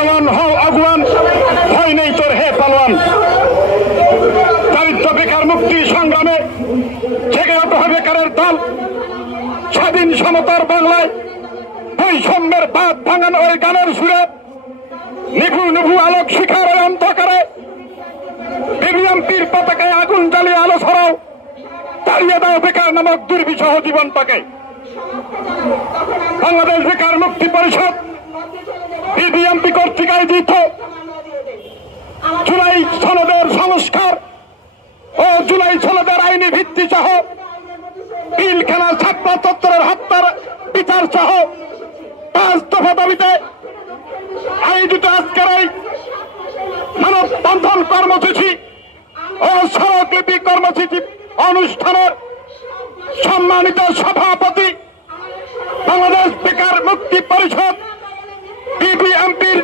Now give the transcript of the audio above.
জওয়ান হও আগুয়ান, ভয় নেই তোর হে পালোয়ান। দারিদ্র বেকার মুক্তি সংগ্রামে জেগে উঠতে হবে বেকারের দল। স্বাধীন সমতার বাংলায় বৈষম্যের বাঁধ ভাঙানো ওই গানের সুরে নিভু নিভু আলোক শিখার ওই অন্ধকারে বিবিএমপির পতাকায় আগুন জ্বালিয়ে আলো ছড়াও, তাড়িয়ে দাও বেকার নামক দুর্বিষহ জীবনটাকে। বাংলাদেশ বেকার মুক্তি পরিষদ বিবিএমপি কর্তৃক আয়োজিত জুলাই সনদের সংস্কার ও জুলাই সনদের আইনি ভিত্তি সহ পিলখানা ছাত্র চত্বরের হত্যার বিচার সহ 5 দফা দাবিতে আয়োজিত আজকের এই মানববন্ধন কর্মসূচি ও স্মারকলিপি কর্মসূচি অনুষ্ঠানের সম্মানিত সভাপতি বাংলাদেশ বেকার মুক্তি পরিষদ বিবিএমপির